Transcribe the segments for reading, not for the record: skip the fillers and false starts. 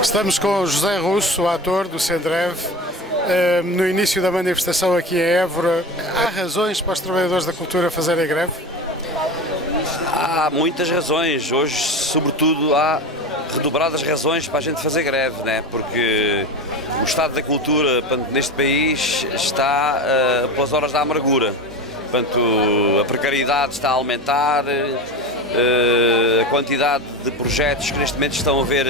Estamos com o José Russo, o ator do Sendrev, no início da manifestação aqui em Évora. Há razões para os trabalhadores da cultura fazerem greve? Há muitas razões. Hoje, sobretudo, há redobradas razões para a gente fazer greve, né? Porque o estado da cultura neste país está pelas horas da amargura. Portanto, a precariedade está a aumentar, a quantidade de projetos que neste momento estão a ver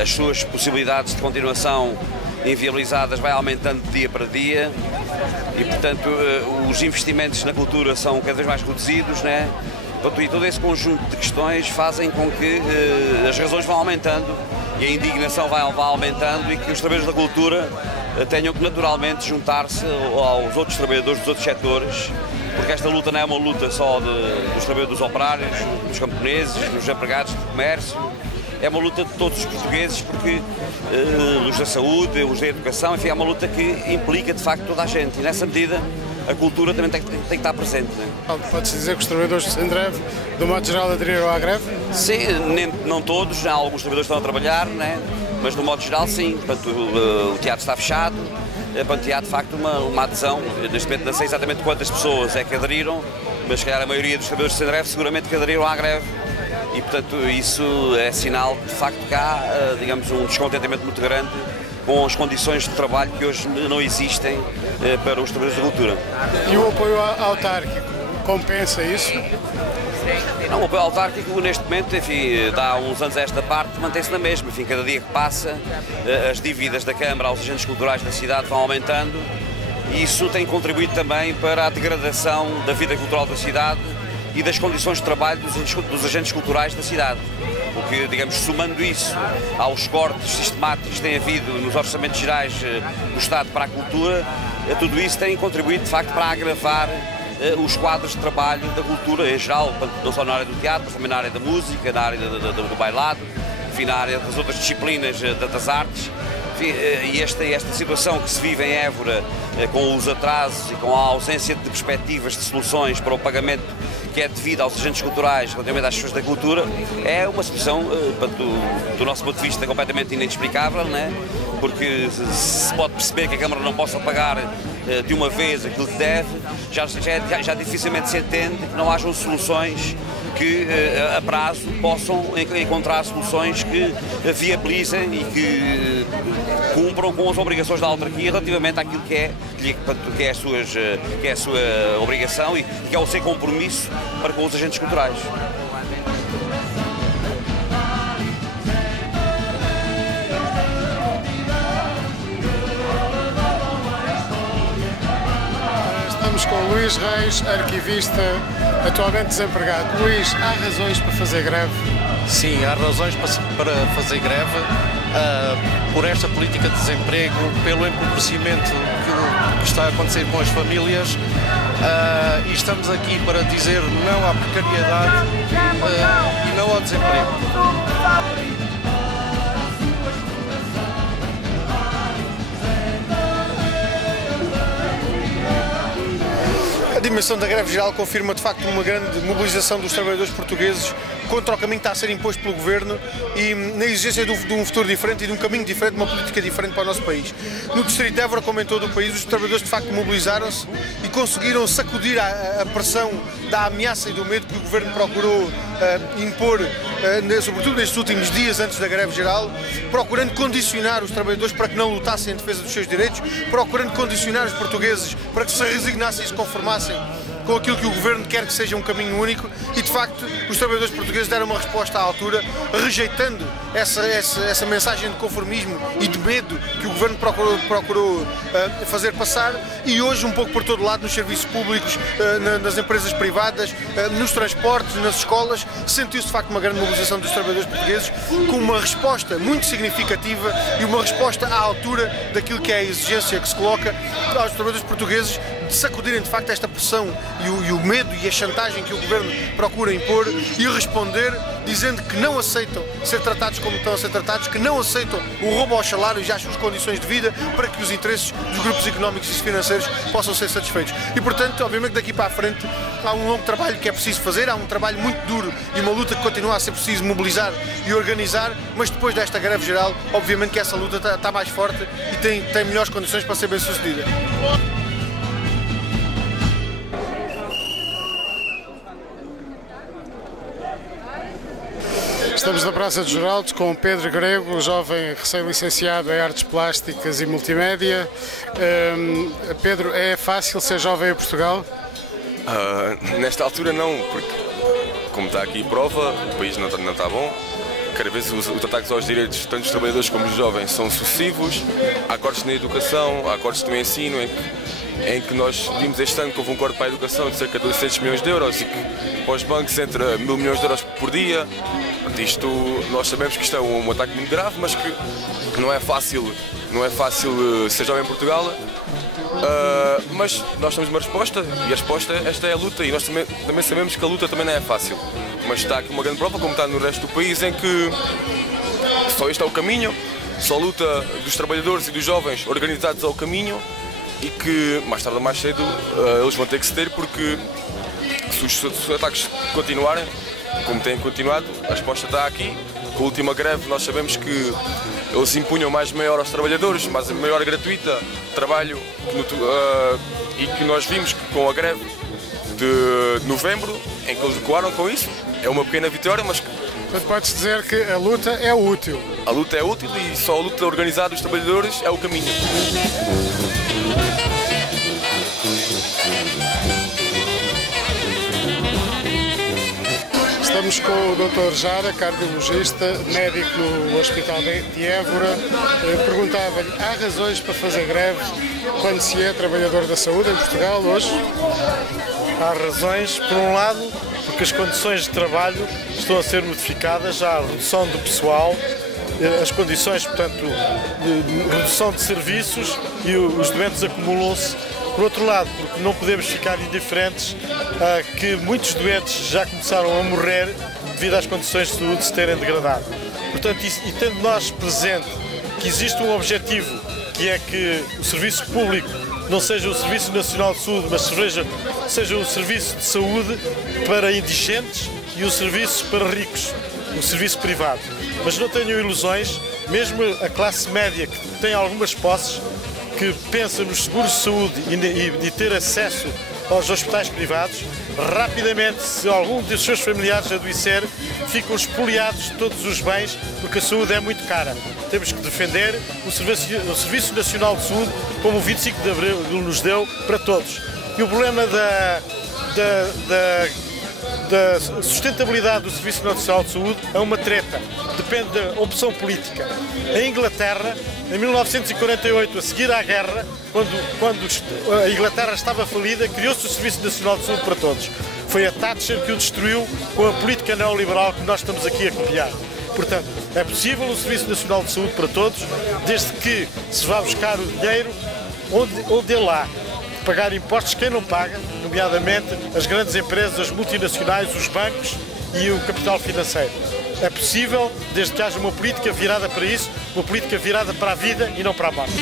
as suas possibilidades de continuação inviabilizadas vai aumentando de dia para dia e, portanto, os investimentos na cultura são cada vez mais reduzidos, né? E todo esse conjunto de questões fazem com que as razões vão aumentando e a indignação vai aumentando e que os trabalhadores da cultura tenham que naturalmente juntar-se aos outros trabalhadores dos outros setores, porque esta luta não é uma luta só dos trabalhadores, dos operários, dos camponeses, dos empregados de comércio, é uma luta de todos os portugueses, porque os da saúde, os da educação, enfim, é uma luta que implica de facto toda a gente e nessa medida a cultura também tem que estar presente. Né? Pode-se dizer que os trabalhadores do Sendrev, do modo geral, aderiram à greve? Sim, não todos, há alguns trabalhadores que estão a trabalhar, né? Mas no modo geral sim, portanto, o teatro está fechado, portanto, há de facto uma adesão, neste momento não sei exatamente quantas pessoas é que aderiram, mas se calhar a maioria dos trabalhadores do Sendrev seguramente que aderiram à greve e portanto isso é sinal de facto que há, digamos, um descontentamento muito grande com as condições de trabalho que hoje não existem para os trabalhadores da cultura. E o apoio autárquico compensa isso? Não, o apoio autárquico neste momento, enfim, dá uns anos a esta parte, mantém-se na mesma. Enfim, cada dia que passa, as dívidas da Câmara aos agentes culturais da cidade vão aumentando e isso tem contribuído também para a degradação da vida cultural da cidade e das condições de trabalho dos agentes culturais da cidade. O que, digamos, somando isso aos cortes sistemáticos que tem havido nos orçamentos gerais do Estado para a cultura, tudo isso tem contribuído, de facto, para agravar os quadros de trabalho da cultura em geral, não só na área do teatro, mas também na área da música, na área do bailado, enfim, na área das outras disciplinas das artes. Enfim, e esta situação que se vive em Évora, com os atrasos e com a ausência de perspectivas de soluções para o pagamento que é devido aos agentes culturais relativamente às pessoas da cultura, é uma situação, do nosso ponto de vista, completamente inexplicável, né? Porque se pode perceber que a Câmara não possa pagar de uma vez aquilo que deve, já dificilmente se entende que não hajam soluções que a prazo possam encontrar soluções que viabilizem e que cumpram com as obrigações da autarquia relativamente àquilo que é a sua obrigação e que é o seu compromisso para com os agentes culturais. Estamos com o Luís Reis, arquivista, atualmente desempregado. Luís, há razões para fazer greve? Sim, há razões para fazer greve por esta política de desemprego, pelo empobrecimento que está a acontecer com as famílias e estamos aqui para dizer não à precariedade e não ao desemprego. A dimensão da greve geral confirma de facto uma grande mobilização dos trabalhadores portugueses contra o caminho que está a ser imposto pelo Governo e na exigência de um futuro diferente e de um caminho diferente, de uma política diferente para o nosso país. No Distrito de Évora, como em todo o país, os trabalhadores de facto mobilizaram-se e conseguiram sacudir a pressão da ameaça e do medo que o Governo procurou impor, sobretudo nestes últimos dias antes da greve geral, procurando condicionar os trabalhadores para que não lutassem em defesa dos seus direitos, procurando condicionar os portugueses para que se resignassem e se conformassem com aquilo que o Governo quer que seja um caminho único e, de facto, os trabalhadores portugueses deram uma resposta à altura, rejeitando essa mensagem de conformismo e de medo que o Governo procurou fazer passar e hoje, um pouco por todo lado, nos serviços públicos, nas empresas privadas, nos transportes, nas escolas, sentiu-se, de facto, uma grande mobilização dos trabalhadores portugueses com uma resposta muito significativa e uma resposta à altura daquilo que é a exigência que se coloca aos trabalhadores portugueses de sacudirem de facto esta pressão e o medo e a chantagem que o Governo procura impor e responder dizendo que não aceitam ser tratados como estão a ser tratados, que não aceitam o roubo aos salários e às suas condições de vida para que os interesses dos grupos económicos e financeiros possam ser satisfeitos. E portanto, obviamente daqui para a frente há um longo trabalho que é preciso fazer, há um trabalho muito duro e uma luta que continua a ser preciso mobilizar e organizar, mas depois desta greve geral, obviamente que essa luta está mais forte e tem melhores condições para ser bem sucedida. Estamos na Praça de Geraldo com Pedro Grego, jovem recém-licenciado em Artes Plásticas e Multimédia. Pedro, é fácil ser jovem em Portugal? Nesta altura não, porque como está aqui prova, o país não está bom. Cada vez os ataques aos direitos, tanto dos trabalhadores como dos jovens, são sucessivos. Há cortes na educação, há cortes no ensino, em que nós vimos este ano que houve um corte para a educação de cerca de 200 milhões de euros e que para os bancos entra 1.000 milhões de euros por dia. Isto, nós sabemos que isto é um ataque muito grave, mas que não é fácil ser jovem em Portugal. Mas nós temos uma resposta e a resposta, esta é a luta, e nós também sabemos que a luta também não é fácil. Mas está aqui uma grande prova, como está no resto do país, em que só este é o caminho, só a luta dos trabalhadores e dos jovens organizados ao caminho, e que mais tarde ou mais cedo eles vão ter que ceder, porque se os ataques continuarem como têm continuado, a resposta está aqui. Com a última greve nós sabemos que eles impunham mais meia hora aos trabalhadores, mais meia hora gratuita de trabalho, e que nós vimos que com a greve de novembro, em que eles recuaram com isso, é uma pequena vitória, mas Portanto, pode-se dizer que a luta é útil. A luta é útil e só a luta organizada dos trabalhadores é o caminho. Estamos com o Dr. Jara, cardiologista, médico no Hospital de Évora. Perguntava-lhe, há razões para fazer greve quando se é trabalhador da saúde em Portugal hoje? Há razões, por um lado, porque as condições de trabalho estão a ser modificadas, há a redução do pessoal, as condições, portanto, de redução de serviços e os doentes acumulam-se. Por outro lado, porque não podemos ficar indiferentes a que muitos doentes já começaram a morrer devido às condições de saúde se terem degradado. Portanto, e tendo nós presente que existe um objetivo, que é que o serviço público não seja o Serviço Nacional de Saúde, mas seja o serviço de saúde para indigentes e o serviço para ricos, o serviço privado. Mas não tenham ilusões, mesmo a classe média que tem algumas posses, que pensa nos seguros de saúde e ter acesso aos hospitais privados, rapidamente, se algum dos seus familiares adoecer, ficam expoliados de todos os bens, porque a saúde é muito cara. Temos que defender o Serviço Nacional de Saúde, como o 25 de Abril nos deu, para todos. E o problema da sustentabilidade do Serviço Nacional de Saúde é uma treta, depende da opção política. Em Inglaterra, em 1948, a seguir à guerra, quando a Inglaterra estava falida, criou-se o Serviço Nacional de Saúde para todos. Foi a Thatcher que o destruiu com a política neoliberal que nós estamos aqui a copiar. Portanto, é possível o Serviço Nacional de Saúde para todos, desde que se vá buscar o dinheiro onde ele há. Pagar impostos quem não paga, nomeadamente as grandes empresas, as multinacionais, os bancos e o capital financeiro. É possível, desde que haja uma política virada para isso, uma política virada para a vida e não para a morte.